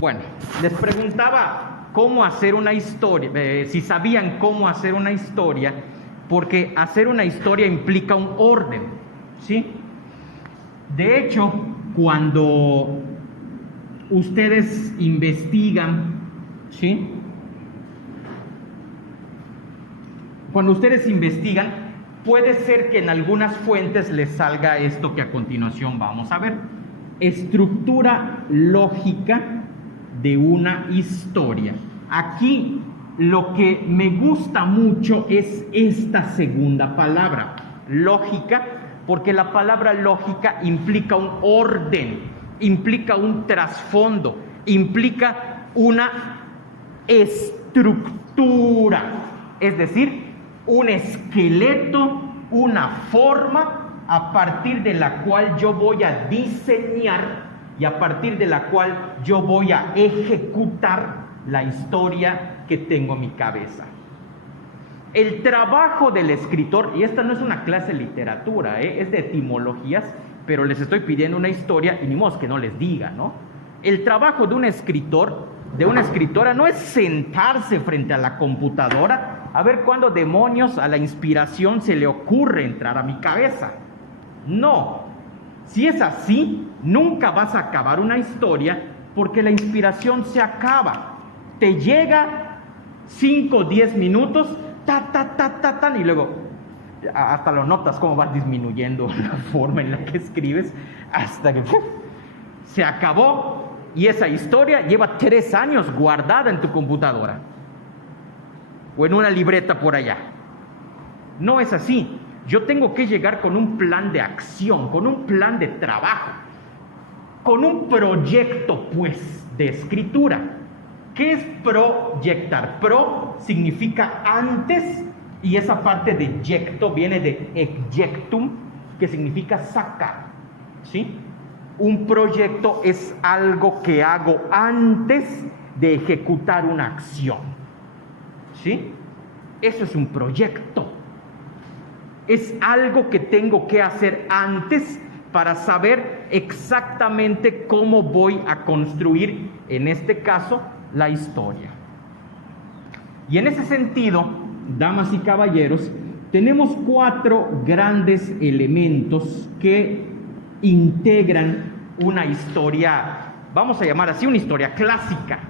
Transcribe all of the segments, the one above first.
Bueno, les preguntaba cómo hacer una historia, si sabían cómo hacer una historia, porque hacer una historia implica un orden, ¿sí? De hecho, cuando ustedes investigan, ¿sí? Cuando ustedes investigan, puede ser que en algunas fuentes les salga esto que a continuación vamos a ver. Estructura lógica de una historia. Aquí lo que me gusta mucho es esta segunda palabra, lógica, porque la palabra lógica implica un orden, implica un trasfondo, implica una estructura, es decir, un esqueleto, una forma a partir de la cual yo voy a diseñar y a partir de la cual yo voy a ejecutar la historia que tengo en mi cabeza. El trabajo del escritor, y esta no es una clase de literatura, es de etimologías, pero les estoy pidiendo una historia y ni modo que no les diga, ¿no? El trabajo de un escritor, de una escritora, no es sentarse frente a la computadora a ver cuándo demonios a la inspiración se le ocurre entrar a mi cabeza. No. Si es así, nunca vas a acabar una historia porque la inspiración se acaba. Te llega 5 o 10 minutos, y luego hasta lo notas cómo vas disminuyendo la forma en la que escribes hasta que se acabó y esa historia lleva 3 años guardada en tu computadora o en una libreta por allá. No es así. Yo tengo que llegar con un plan de acción, con un plan de trabajo, con un proyecto, pues, de escritura. ¿Qué es proyectar? Pro significa antes y esa parte de yecto viene de ejectum, que significa sacar, ¿sí? Un proyecto es algo que hago antes de ejecutar una acción, ¿sí? Eso es un proyecto. Es algo que tengo que hacer antes para saber exactamente cómo voy a construir, en este caso, la historia. Y en ese sentido, damas y caballeros, tenemos 4 grandes elementos que integran una historia, vamos a llamar así, una historia clásica.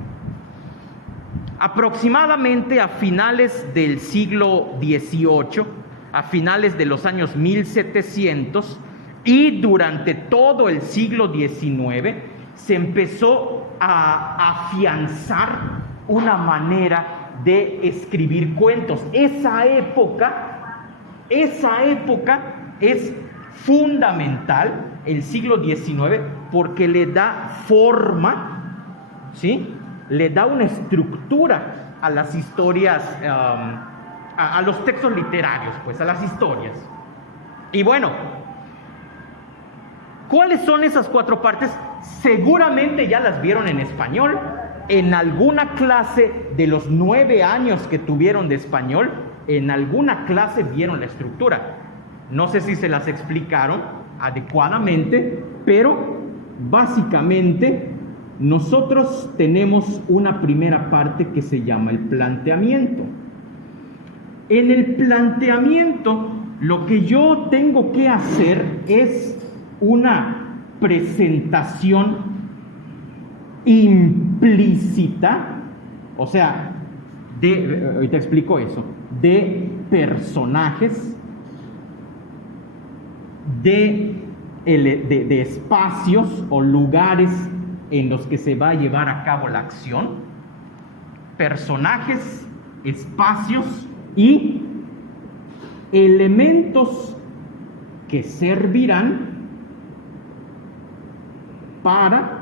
Aproximadamente a finales del siglo XVIII, a finales de los años 1700 y durante todo el siglo XIX, se empezó a afianzar una manera de escribir cuentos. Esa época es fundamental, el siglo XIX, porque le da forma, ¿sí? Le da una estructura a las historias, a los textos literarios, pues, a las historias. Y bueno, ¿cuáles son esas 4 partes? Seguramente ya las vieron en español. En alguna clase de los 9 años que tuvieron de español, en alguna clase vieron la estructura. No sé si se las explicaron adecuadamente, pero básicamente nosotros tenemos una primera parte que se llama el planteamiento. En el planteamiento, lo que yo tengo que hacer es una presentación implícita implícita, o sea, ahorita explico eso, de personajes, de espacios o lugares en los que se va a llevar a cabo la acción, personajes, espacios y elementos que servirán para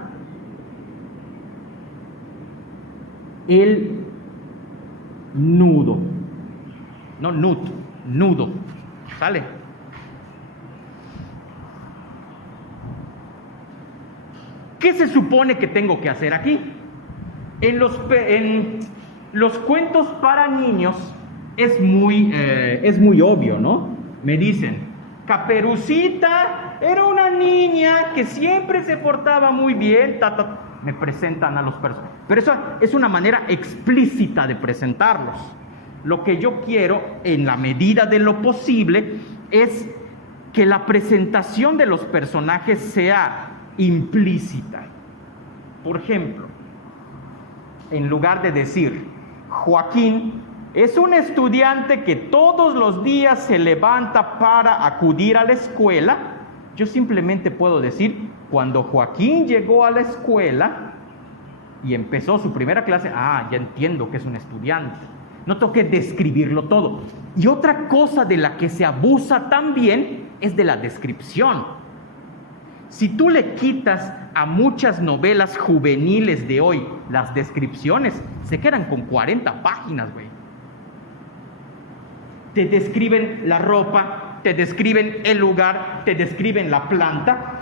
el nudo, no nudo, ¿sale? ¿Qué se supone que tengo que hacer aquí? En los cuentos para niños es muy obvio, ¿no? Me dicen, Caperucita era una niña que siempre se portaba muy bien, me presentan a los personajes. Pero eso es una manera explícita de presentarlos. Lo que yo quiero, en la medida de lo posible, es que la presentación de los personajes sea implícita. Por ejemplo, en lugar de decir, Joaquín es un estudiante que todos los días se levanta para acudir a la escuela, yo simplemente puedo decir, cuando Joaquín llegó a la escuela y empezó su primera clase, ya entiendo que es un estudiante. No tengo que describirlo todo. Y otra cosa de la que se abusa también es de la descripción. Si tú le quitas a muchas novelas juveniles de hoy las descripciones, se quedan con 40 páginas, güey. Te describen la ropa, te describen el lugar, te describen la planta,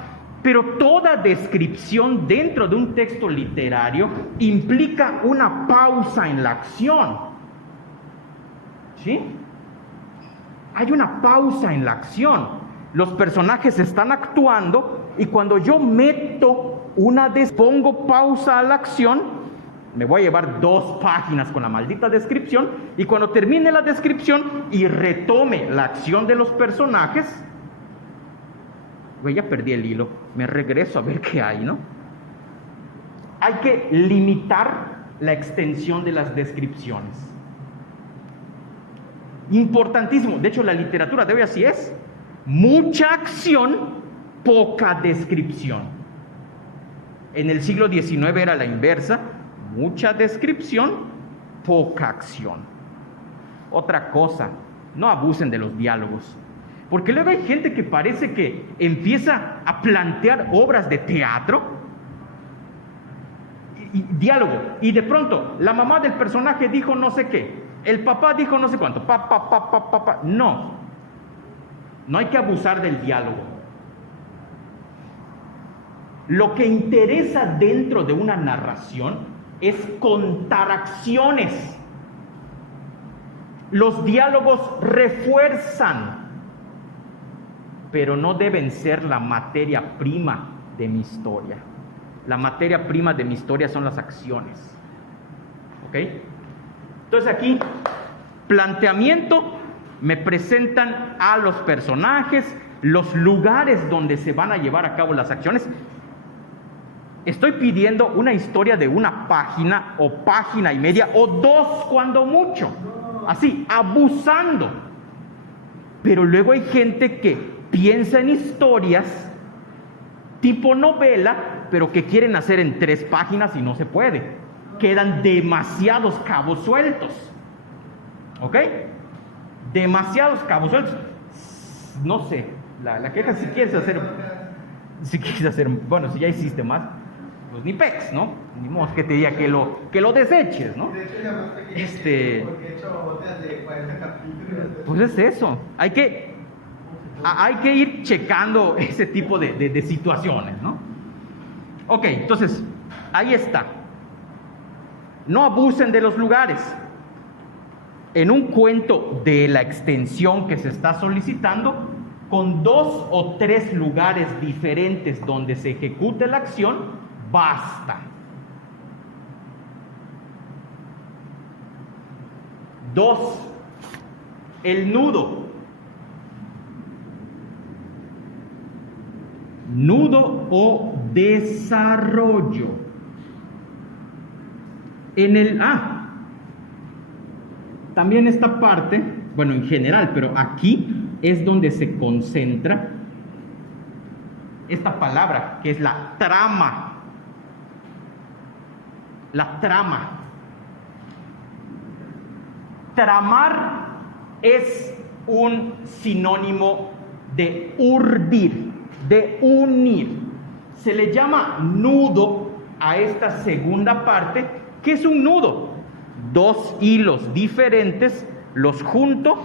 pero toda descripción dentro de un texto literario implica una pausa en la acción. ¿Sí? Hay una pausa en la acción. Los personajes están actuando y cuando yo pongo pausa a la acción, me voy a llevar 2 páginas con la maldita descripción, y cuando termine la descripción y retome la acción de los personajes, güey, ya perdí el hilo, me regreso a ver qué hay, ¿no? Hay que limitar la extensión de las descripciones. Importantísimo, de hecho la literatura de hoy así es, mucha acción, poca descripción. En el siglo XIX era la inversa, mucha descripción, poca acción. Otra cosa, no abusen de los diálogos, porque luego hay gente que parece que empieza a plantear obras de teatro, y diálogo, y de pronto la mamá del personaje dijo no sé qué, el papá dijo no sé cuánto, no hay que abusar del diálogo. Lo que interesa dentro de una narración es contar acciones. Los diálogos refuerzan, pero no deben ser la materia prima de mi historia. La materia prima de mi historia son las acciones. ¿Ok? Entonces aquí, planteamiento, me presentan a los personajes, los lugares donde se van a llevar a cabo las acciones. Estoy pidiendo una historia de una página o página y media o 2 cuando mucho, así, abusando. Pero luego hay gente que piensa en historias tipo novela, pero que quieren hacer en 3 páginas y no se puede. Quedan demasiados cabos sueltos. ¿Ok? Demasiados cabos sueltos. No sé, la queja si quieres hacer, bueno, si ya hiciste más, pues ni pex, ¿no? Ni modo que te diga que lo deseches, ¿no? De hecho, ya más pequeño, porque he hecho botas de 40 capítulos. Pues es eso, hay que ir checando ese tipo de situaciones, ¿no? Ok, entonces, ahí está. No abusen de los lugares. En un cuento de la extensión que se está solicitando, con 2 o 3 lugares diferentes donde se ejecute la acción, basta. 2. El nudo. Nudo o desarrollo. También esta parte, bueno, en general, pero aquí es donde se concentra esta palabra, que es la trama. La trama. Tramar es un sinónimo de urdir, de unir. Se le llama nudo a esta segunda parte, que es un nudo. Dos hilos diferentes los junto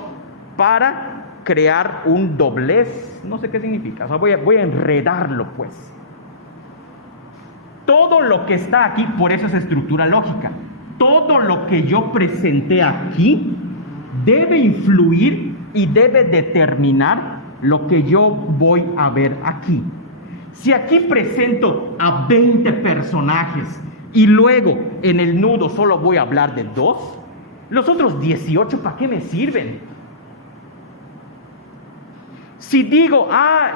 para crear un doblez. No sé qué significa, o sea, voy a enredarlo pues. Todo lo que está aquí, por eso es estructura lógica, todo lo que yo presenté aquí debe influir y debe determinar lo que yo voy a ver aquí. Si aquí presento a 20 personajes y luego en el nudo solo voy a hablar de 2, los otros 18, ¿para qué me sirven? Si digo,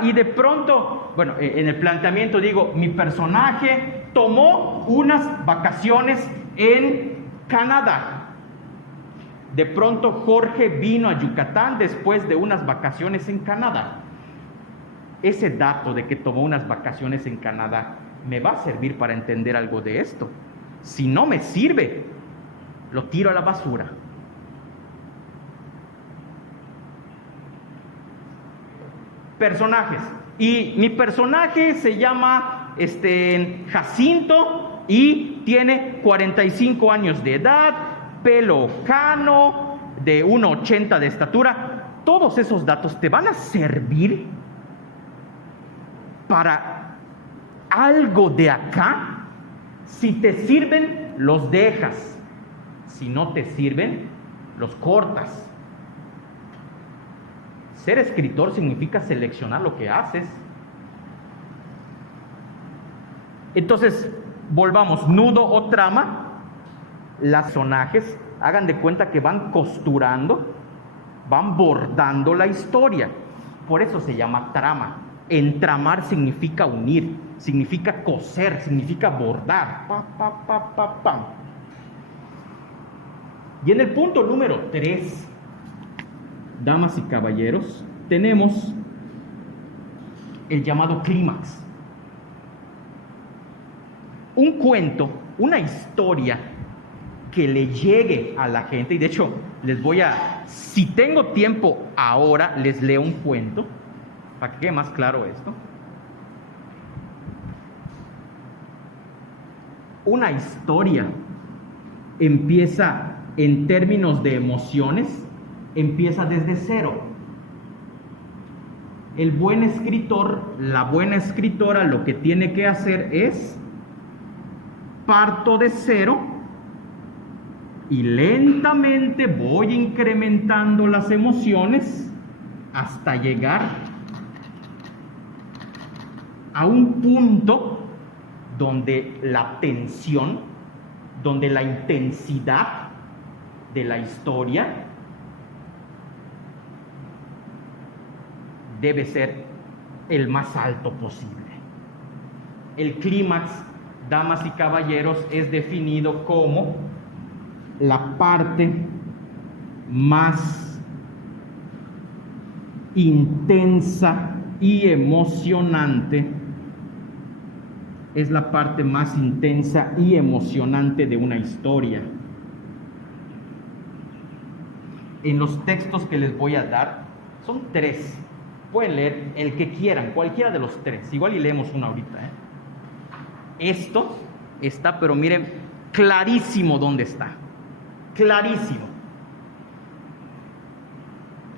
y de pronto, bueno, en el planteamiento digo, mi personaje tomó unas vacaciones en Canadá. De pronto Jorge vino a Yucatán después de unas vacaciones en Canadá. Ese dato de que tomó unas vacaciones en Canadá me va a servir para entender algo de esto. Si no me sirve, lo tiro a la basura. Personajes. Y mi personaje se llama Jacinto y tiene 45 años de edad, pelo cano, de 1,80 de estatura. Todos esos datos te van a servir para algo de acá. Si te sirven, los dejas. Si no te sirven, los cortas. Ser escritor significa seleccionar lo que haces. Entonces, volvamos, nudo o trama. Los personajes, hagan de cuenta que van costurando, van bordando la historia. Por eso se llama trama. Entramar significa unir, significa coser, significa bordar. Y en el punto número 3, damas y caballeros, tenemos el llamado clímax. Un cuento, una historia que le llegue a la gente, y de hecho si tengo tiempo ahora, les leo un cuento, para que quede más claro esto. Una historia empieza, en términos de emociones, empieza desde cero. El buen escritor, la buena escritora, lo que tiene que hacer es: parto de cero y lentamente voy incrementando las emociones hasta llegar a un punto donde la tensión, donde la intensidad de la historia debe ser el más alto posible. El clímax, damas y caballeros, es definido como la parte más intensa y emocionante. Es la parte más intensa y emocionante de una historia. En los textos que les voy a dar, son 3. Pueden leer el que quieran, cualquiera de los 3. Igual y leemos una ahorita. Esto está, pero miren, clarísimo dónde está. Clarísimo.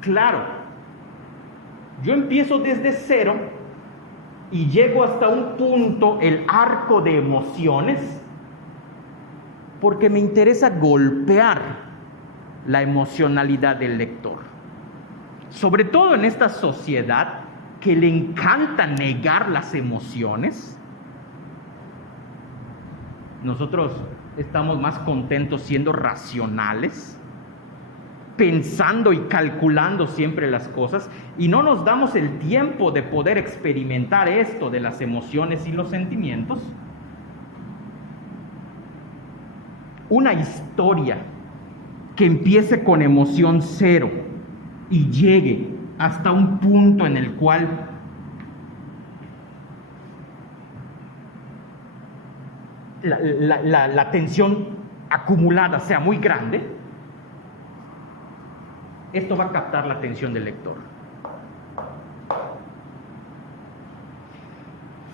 Claro. Yo empiezo desde cero y llego hasta un punto, el arco de emociones, porque me interesa golpear la emocionalidad del lector. Sobre todo en esta sociedad que le encanta negar las emociones, nosotros estamos más contentos siendo racionales, pensando y calculando siempre las cosas, y no nos damos el tiempo de poder experimentar esto de las emociones y los sentimientos. una historia que empiece con emoción cero y llegue hasta un punto en el cual la tensión acumulada sea muy grande, esto va a captar la atención del lector.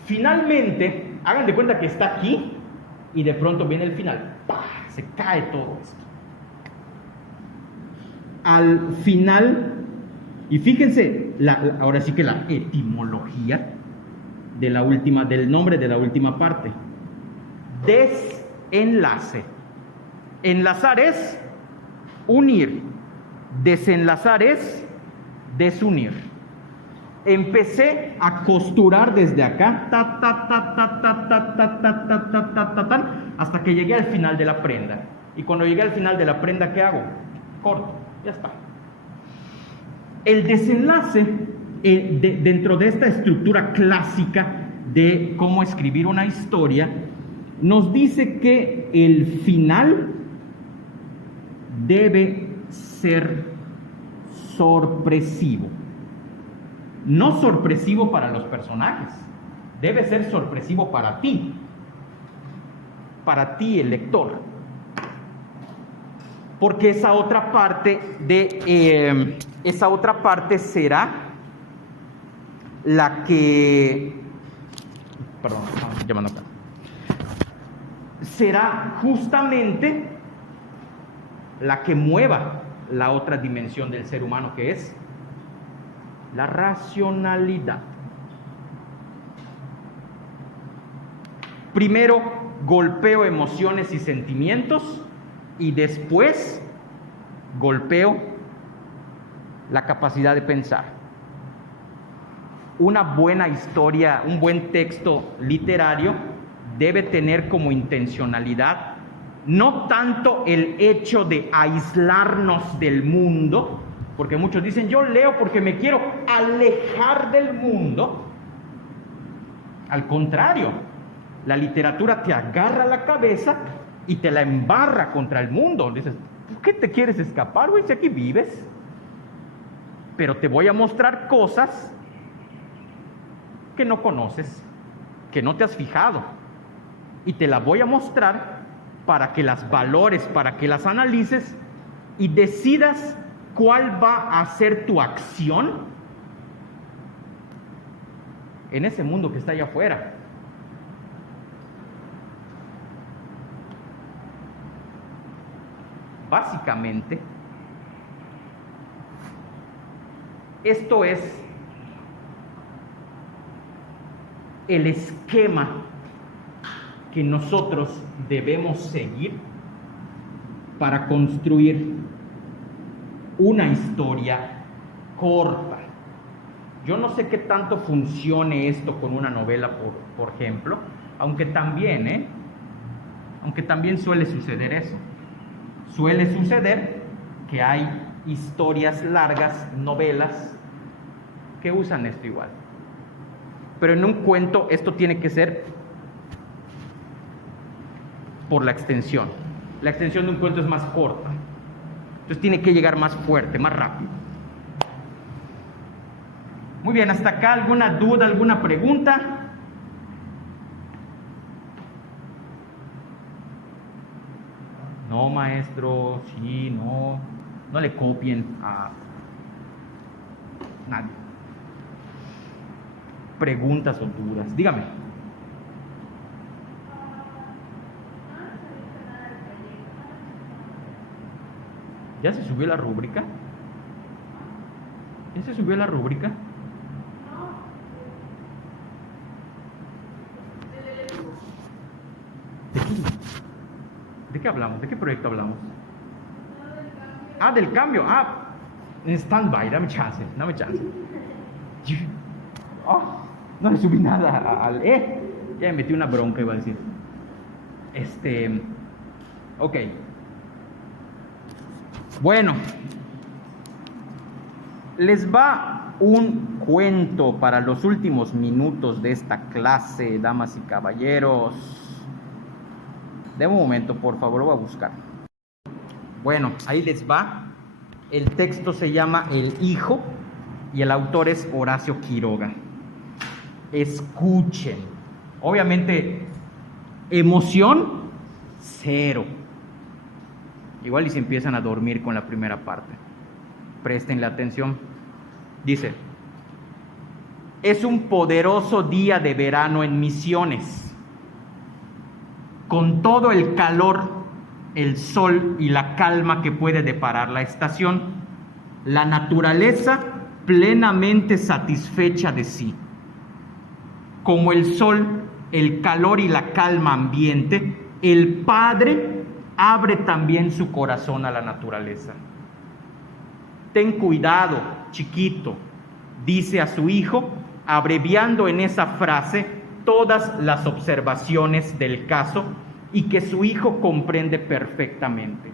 Finalmente, hagan de cuenta que está aquí y de pronto viene el final. ¡Pah! Se cae todo esto. Al final, y fíjense, ahora sí que la etimología de del nombre de la última parte. Desenlace. Enlazar es unir. Desenlazar es desunir. Empecé a costurar desde acá, hasta que llegué al final de la prenda. Y cuando llegué al final de la prenda, ¿qué hago? Corto, ya está. El desenlace, dentro de esta estructura clásica de cómo escribir una historia, nos dice que el final debe ser sorpresivo. No sorpresivo para los personajes, debe ser sorpresivo para ti el lector. Porque esa otra parte será la que, perdón, llamando acá, será justamente la que mueva la otra dimensión del ser humano, que es la racionalidad. Primero golpeo emociones y sentimientos y después golpeo la capacidad de pensar. Una buena historia, un buen texto literario debe tener como intencionalidad no tanto el hecho de aislarnos del mundo, porque muchos dicen, yo leo porque me quiero alejar del mundo. Al contrario, la literatura te agarra la cabeza y te la embarra contra el mundo. Dices, ¿por qué te quieres escapar, güey? Si aquí vives. Pero te voy a mostrar cosas que no conoces, que no te has fijado. Y te las voy a mostrar para que las valores, para que las analices y decidas cuál va a ser tu acción en ese mundo que está allá afuera. Básicamente, esto es el esquema que nosotros debemos seguir para construir una historia corta. Yo no sé qué tanto funcione esto con una novela, por ejemplo, aunque también suele suceder eso. Suele suceder que hay historias largas, novelas, que usan esto igual. Pero en un cuento esto tiene que ser por la extensión. La extensión de un cuento es más corta. Entonces tiene que llegar más fuerte, más rápido. Muy bien, hasta acá, ¿alguna duda, alguna pregunta? No, maestro, sí, no. No le copien a nadie. Preguntas o dudas, dígame. ¿Ya se subió la rúbrica? ¿Ya se subió la rúbrica? ¿De qué hablamos? ¿De qué proyecto hablamos? Ah, del cambio. Ah, en stand-by, dame chance. Oh, no le subí nada al... Ya me metí una bronca, iba a decir. Ok. Bueno, les va un cuento para los últimos minutos de esta clase, damas y caballeros. De un momento, por favor, lo voy a buscar. Bueno, ahí les va. El texto se llama El Hijo y el autor es Horacio Quiroga. Escuchen. Obviamente, emoción, cero. Igual y se empiezan a dormir con la primera parte. Presten la atención. Dice: es un poderoso día de verano en Misiones. Con todo el calor, el sol y la calma que puede deparar la estación, la naturaleza plenamente satisfecha de sí. Como el sol, el calor y la calma ambiente, el Padre abre también su corazón a la naturaleza. Ten cuidado, chiquito, dice a su hijo, abreviando en esa frase todas las observaciones del caso y que su hijo comprende perfectamente.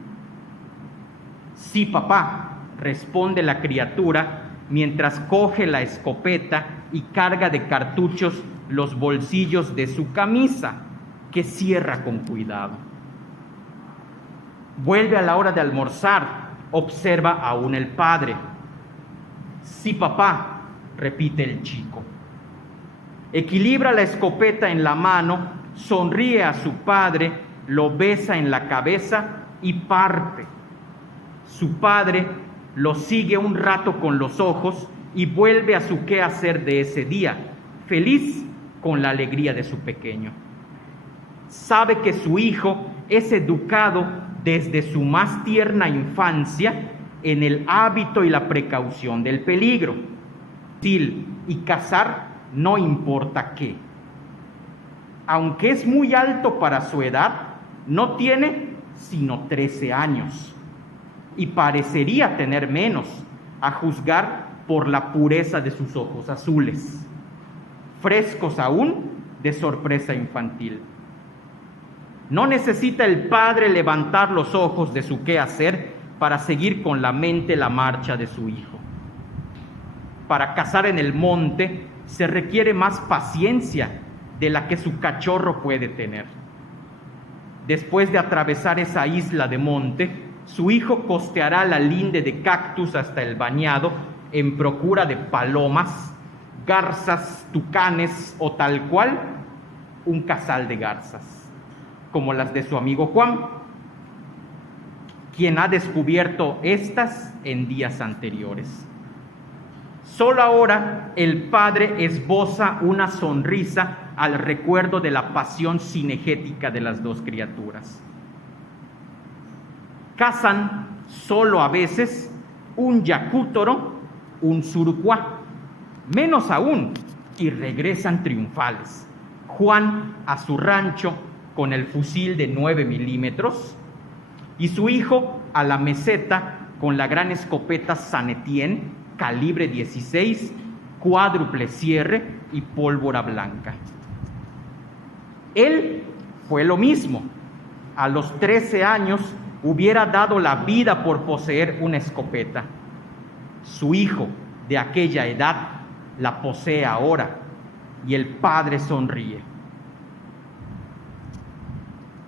Sí, papá, responde la criatura mientras coge la escopeta y carga de cartuchos los bolsillos de su camisa, que cierra con cuidado. Vuelve a la hora de almorzar, observa aún el padre. Sí, papá, repite el chico. Equilibra la escopeta en la mano, sonríe a su padre, lo besa en la cabeza y parte. Su padre lo sigue un rato con los ojos y vuelve a su quehacer de ese día, feliz con la alegría de su pequeño. Sabe que su hijo es educado desde su más tierna infancia en el hábito y la precaución del peligro. Y cazar no importa qué. Aunque es muy alto para su edad, no tiene sino 13 años y parecería tener menos, a juzgar por la pureza de sus ojos azules, frescos aún de sorpresa infantil. No necesita el padre levantar los ojos de su quehacer para seguir con la mente la marcha de su hijo. Para cazar en el monte se requiere más paciencia de la que su cachorro puede tener. Después de atravesar esa isla de monte, su hijo costeará la linde de cactus hasta el bañado en procura de palomas, garzas, tucanes o tal cual un casal de garzas, como las de su amigo Juan, quien ha descubierto estas en días anteriores. Solo ahora el padre esboza una sonrisa al recuerdo de la pasión cinegética de las dos criaturas. Cazan solo a veces un yacútoro, un surcuá, menos aún, y regresan triunfales. Juan a su rancho con el fusil de 9 milímetros y su hijo a la meseta con la gran escopeta San Etienne, calibre 16, cuádruple cierre y pólvora blanca. Él fue lo mismo. A los 13 años hubiera dado la vida por poseer una escopeta. Su hijo de aquella edad la posee ahora y el padre sonríe.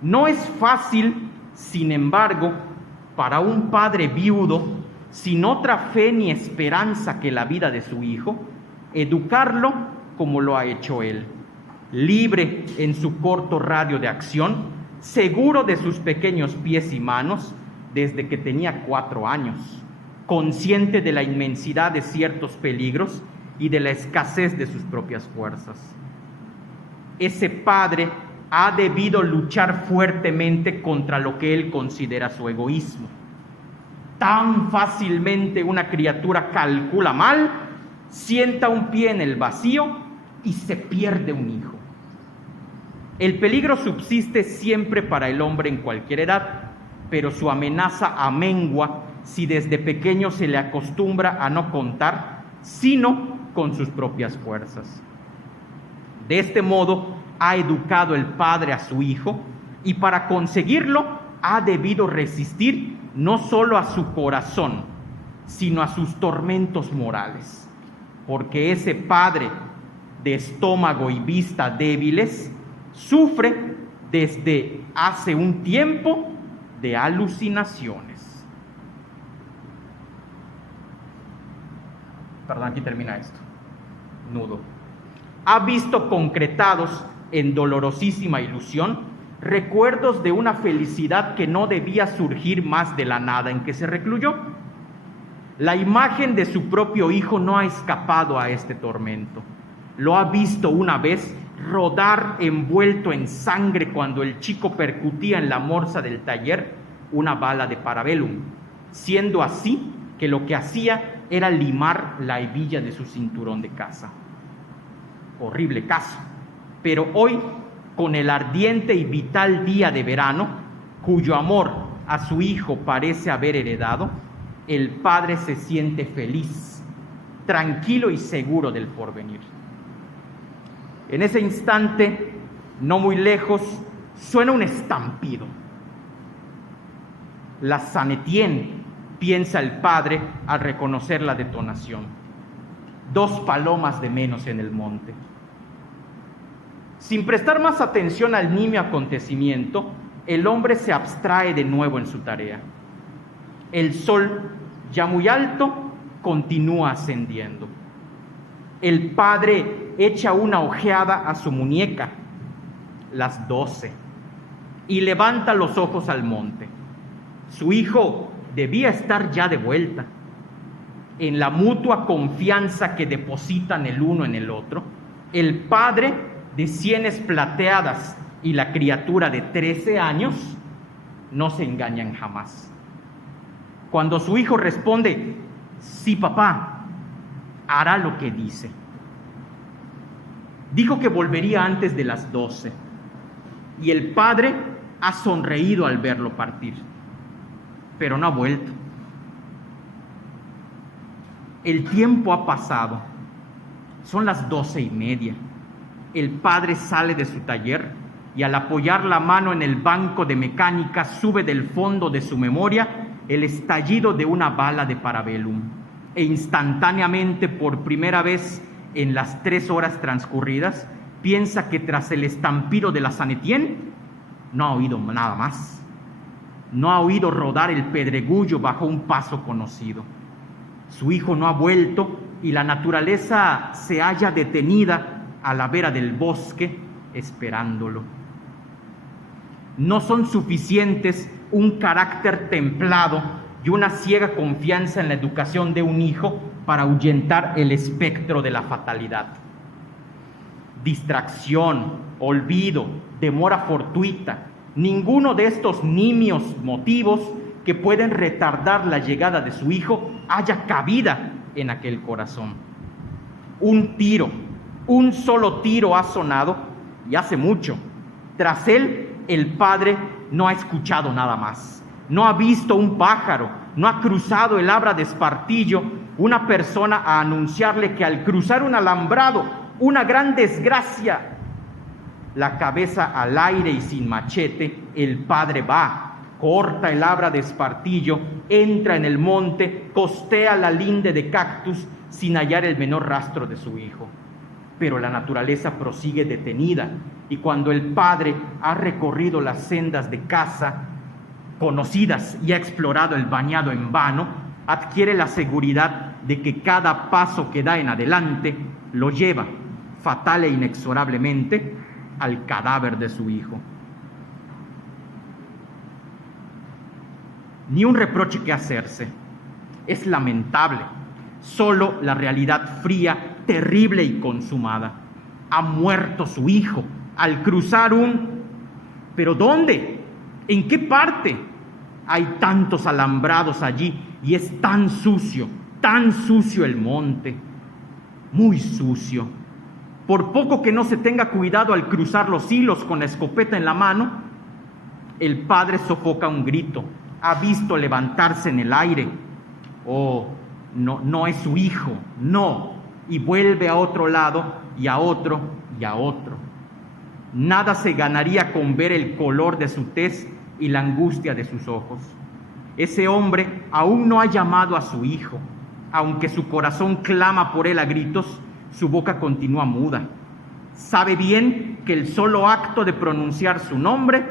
No es fácil, sin embargo, para un padre viudo, sin otra fe ni esperanza que la vida de su hijo, educarlo como lo ha hecho él, libre en su corto radio de acción, seguro de sus pequeños pies y manos desde que tenía 4 años, consciente de la inmensidad de ciertos peligros y de la escasez de sus propias fuerzas. Ese padre ha debido luchar fuertemente contra lo que él considera su egoísmo. Tan fácilmente una criatura calcula mal, sienta un pie en el vacío y se pierde un hijo. El peligro subsiste siempre para el hombre en cualquier edad, pero su amenaza amengua si desde pequeño se le acostumbra a no contar, sino con sus propias fuerzas. De este modo ha educado el padre a su hijo y para conseguirlo ha debido resistir no solo a su corazón, sino a sus tormentos morales, porque ese padre de estómago y vista débiles sufre desde hace un tiempo de alucinaciones. Perdón, aquí termina esto. Nudo. Ha visto concretados en dolorosísima ilusión recuerdos de una felicidad que no debía surgir más de la nada en que se recluyó. La imagen de su propio hijo no ha escapado a este tormento. Lo ha visto una vez rodar envuelto en sangre cuando el chico percutía en la morsa del taller una bala de parabellum, siendo así que lo que hacía era limar la hebilla de su cinturón de caza. Horrible caso, pero hoy, con el ardiente y vital día de verano, cuyo amor a su hijo parece haber heredado, el padre se siente feliz, tranquilo y seguro del porvenir. En ese instante, no muy lejos, suena un estampido. La Saint Etienne, piensa el padre al reconocer la detonación. 2 palomas de menos en el monte. Sin prestar más atención al nimio acontecimiento, el hombre se abstrae de nuevo en su tarea. El sol, ya muy alto, continúa ascendiendo. El padre echa una ojeada a su muñeca, las 12, y levanta los ojos al monte. Su hijo debía estar ya de vuelta. En la mutua confianza que depositan el uno en el otro, el padre de sienes plateadas y la criatura de 13 años no se engañan jamás. Cuando su hijo responde, sí, papá, hará lo que dice. Dijo que volvería antes de las 12, y el padre ha sonreído al verlo partir, pero no ha vuelto. El tiempo ha pasado, son las 12:30. El padre sale de su taller y al apoyar la mano en el banco de mecánica sube del fondo de su memoria el estallido de una bala de parabellum, e instantáneamente, por primera vez en las 3 horas transcurridas, piensa que tras el estampido de la Saint Etienne no ha oído nada más. No ha oído rodar el pedregullo bajo un paso conocido. Su hijo no ha vuelto y la naturaleza se halla detenida a la vera del bosque esperándolo. No son suficientes un carácter templado y una ciega confianza en la educación de un hijo para ahuyentar el espectro de la fatalidad. Distracción, olvido, demora fortuita, ninguno de estos nimios motivos que pueden retardar la llegada de su hijo haya cabida en aquel corazón. Un solo tiro ha sonado y hace mucho. Tras él, el padre no ha escuchado nada más. No ha visto un pájaro, no ha cruzado el abra de espartillo una persona a anunciarle que al cruzar un alambrado, una gran desgracia. La cabeza al aire y sin machete, el padre va, corta el abra de espartillo, entra en el monte, costea la linde de cactus sin hallar el menor rastro de su hijo. Pero la naturaleza prosigue detenida, y cuando el padre ha recorrido las sendas de caza conocidas y ha explorado el bañado en vano, adquiere la seguridad de que cada paso que da en adelante lo lleva, fatal e inexorablemente, al cadáver de su hijo. Ni un reproche que hacerse. Es lamentable. Solo la realidad fría, terrible y consumada. Ha muerto su hijo al cruzar un... ¿Pero dónde? ¿En qué parte? Hay tantos alambrados allí y es tan sucio el monte, muy sucio. Por poco que no se tenga cuidado al cruzar los hilos con la escopeta en la mano, el padre sofoca un grito. Ha visto levantarse en el aire. Oh, no es su hijo, no. Y vuelve a otro lado y a otro y a otro. Nada se ganaría con ver el color de su tez y la angustia de sus ojos. Ese hombre aún no ha llamado a su hijo. Aunque su corazón clama por él a gritos, su boca continúa muda. Sabe bien que el solo acto de pronunciar su nombre,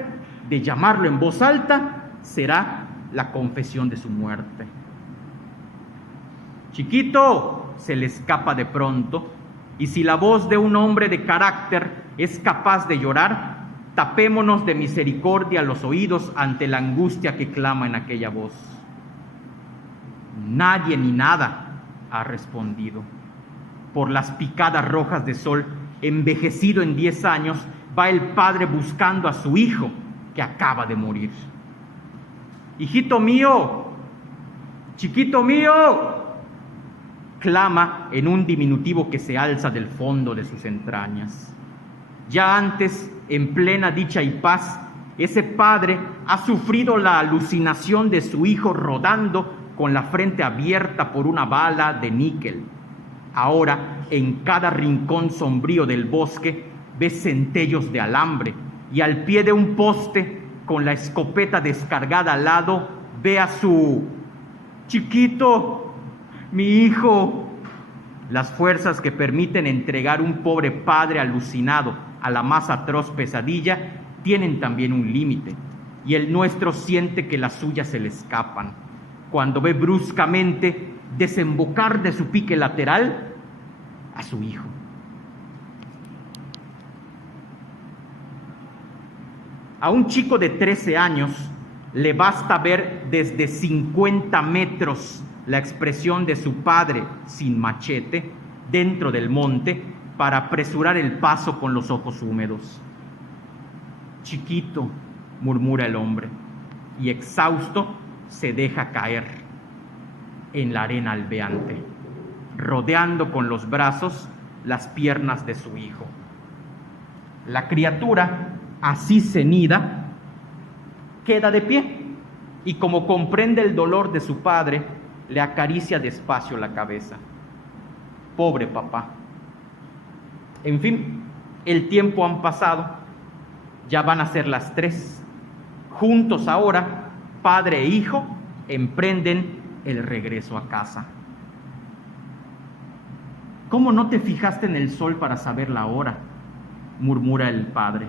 de llamarlo en voz alta, será la confesión de su muerte. Chiquito, se le escapa de pronto, y si la voz de un hombre de carácter es capaz de llorar, tapémonos de misericordia los oídos ante la angustia que clama en aquella voz. Nadie ni nada ha respondido. Por las picadas rojas de sol, envejecido en 10 años, va el padre buscando a su hijo que acaba de morir. Hijito mío, chiquito mío, clama en un diminutivo que se alza del fondo de sus entrañas. Ya antes, en plena dicha y paz, ese padre ha sufrido la alucinación de su hijo rodando con la frente abierta por una bala de níquel. Ahora, en cada rincón sombrío del bosque, ve centellos de alambre, y al pie de un poste, con la escopeta descargada al lado, ve a su chiquito, mi hijo. Las fuerzas que permiten entregar un pobre padre alucinado a la más atroz pesadilla tienen también un límite, y el nuestro siente que las suyas se le escapan cuando ve bruscamente desembocar de su pique lateral a su hijo. A un chico de 13 años le basta ver desde 50 metros la expresión de su padre sin machete dentro del monte para apresurar el paso con los ojos húmedos. Chiquito, murmura el hombre, y exhausto se deja caer en la arena albeante, rodeando con los brazos las piernas de su hijo. La criatura, así cenida, queda de pie, y como comprende el dolor de su padre, le acaricia despacio la cabeza. Pobre papá. En fin, el tiempo han pasado, ya van a ser las 3. Juntos ahora, padre e hijo, emprenden el regreso a casa. ¿Cómo no te fijaste en el sol para saber la hora?, murmura el padre.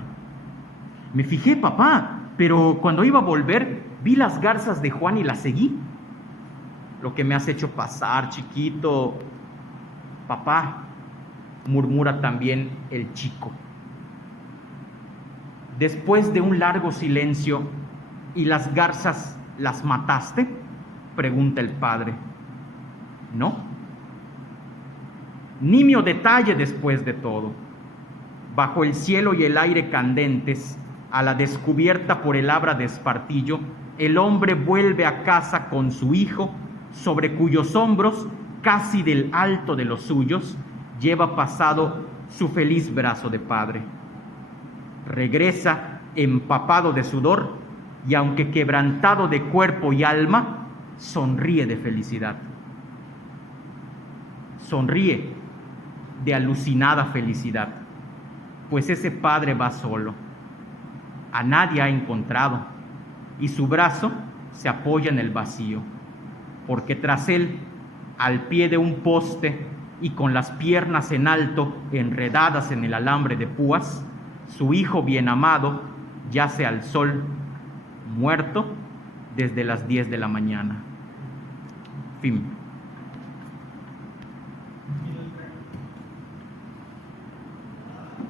Me fijé, papá, pero cuando iba a volver, vi las garzas de Juan y las seguí. Lo que me has hecho pasar, chiquito. Papá, murmura también el chico. Después de un largo silencio, ¿y las garzas las mataste?, pregunta el padre. No. Nimio detalle después de todo. Bajo el cielo y el aire candentes, a la descubierta por el abra de espartillo, el hombre vuelve a casa con su hijo, sobre cuyos hombros, casi del alto de los suyos, lleva pasado su feliz brazo de padre. Regresa empapado de sudor y, aunque quebrantado de cuerpo y alma, sonríe de felicidad. Sonríe de alucinada felicidad, pues ese padre va solo. A nadie ha encontrado, y su brazo se apoya en el vacío, porque tras él, al pie de un poste y con las piernas en alto enredadas en el alambre de púas, su hijo bien amado yace al sol, muerto desde las 10 de la mañana. Fin.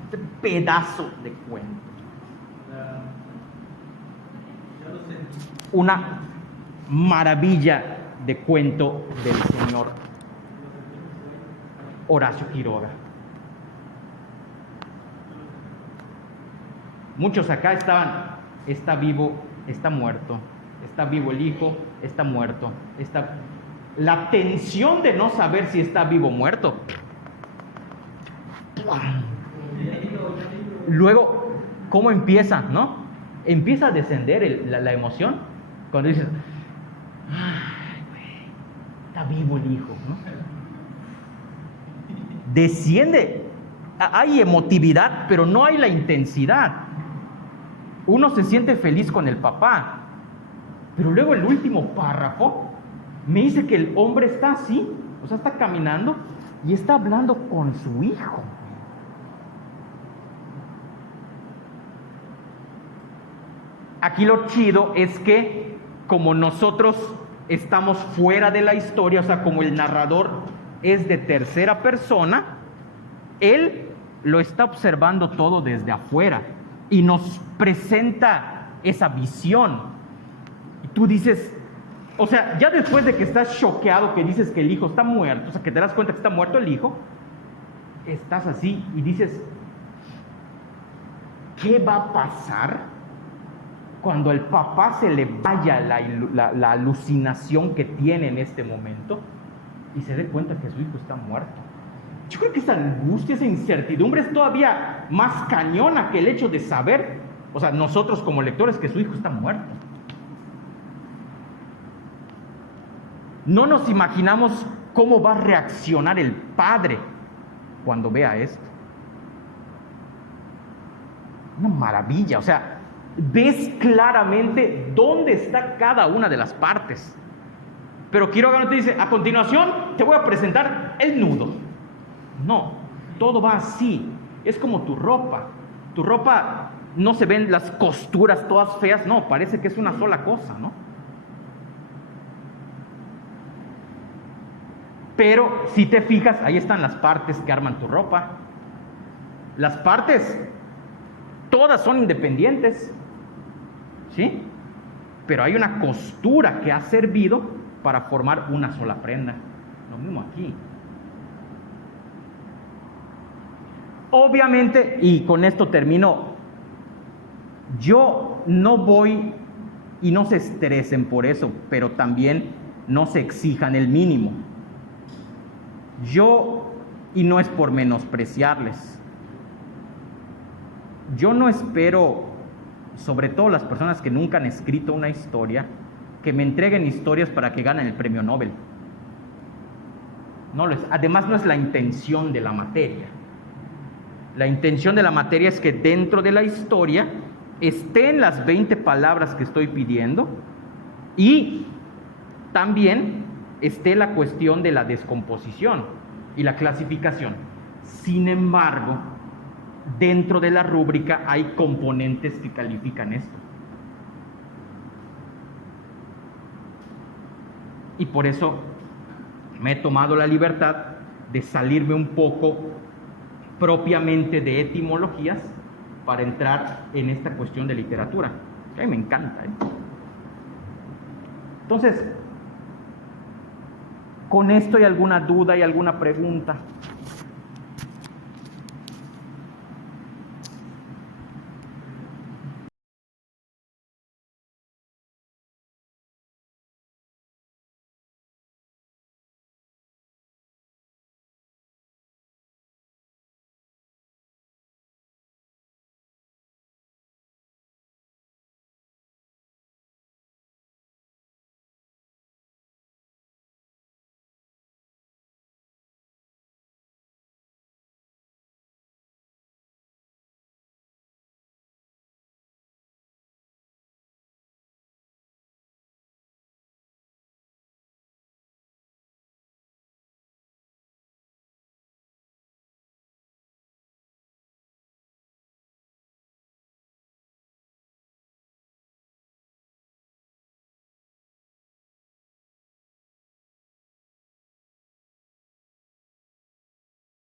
Este pedazo de cuento. Una maravilla de cuento del señor Horacio Quiroga. Muchos acá está vivo, está muerto, está vivo el hijo, está muerto, la tensión de no saber si está vivo o muerto. Luego, ¿cómo empieza, no? Empieza a descender la emoción cuando dices, ay, güey, está vivo el hijo, ¿no? Desciende, hay emotividad, pero no hay la intensidad. Uno se siente feliz con el papá, pero luego el último párrafo me dice que el hombre está así, o sea, está caminando y está hablando con su hijo. aquí lo chido es que como nosotros estamos fuera de la historia, o sea, como el narrador es de tercera persona, él lo está observando todo desde afuera y nos presenta esa visión. Y tú dices, o sea, ya después de que estás choqueado, que dices que el hijo está muerto, o sea, que te das cuenta que está muerto el hijo, estás así y dices, ¿qué va a pasar cuando al papá se le vaya la alucinación que tiene en este momento y se dé cuenta que su hijo está muerto? Yo creo que esa angustia, esa incertidumbre es todavía más cañona que el hecho de saber, o sea, nosotros como lectores, que su hijo está muerto. No nos imaginamos cómo va a reaccionar el padre cuando vea esto. Una maravilla, o sea, ves claramente dónde está cada una de las partes. Pero Quiroga te dice, a continuación te voy a presentar el nudo. No, todo va así. Es como tu ropa. Tu ropa no se ven las costuras todas feas, no, parece que es una sola cosa, ¿no? Pero si te fijas, ahí están las partes que arman tu ropa. Las partes, todas son independientes, ¿sí? Pero hay una costura que ha servido para formar una sola prenda. Lo mismo aquí. Obviamente, y con esto termino, yo no voy, y no se estresen por eso, pero también no se exijan el mínimo. Yo, y no es por menospreciarles, yo no espero, sobre todo las personas que nunca han escrito una historia, que me entreguen historias para que ganen el premio Nobel. Además, no es la intención de la materia. La intención de la materia es que dentro de la historia estén las 20 palabras que estoy pidiendo y también esté la cuestión de la descomposición y la clasificación. Sin embargo, dentro de la rúbrica hay componentes que califican esto. Y por eso me he tomado la libertad de salirme un poco propiamente de etimologías para entrar en esta cuestión de literatura, que a mí me encanta, ¿eh? Entonces, ¿con esto hay alguna duda y alguna pregunta?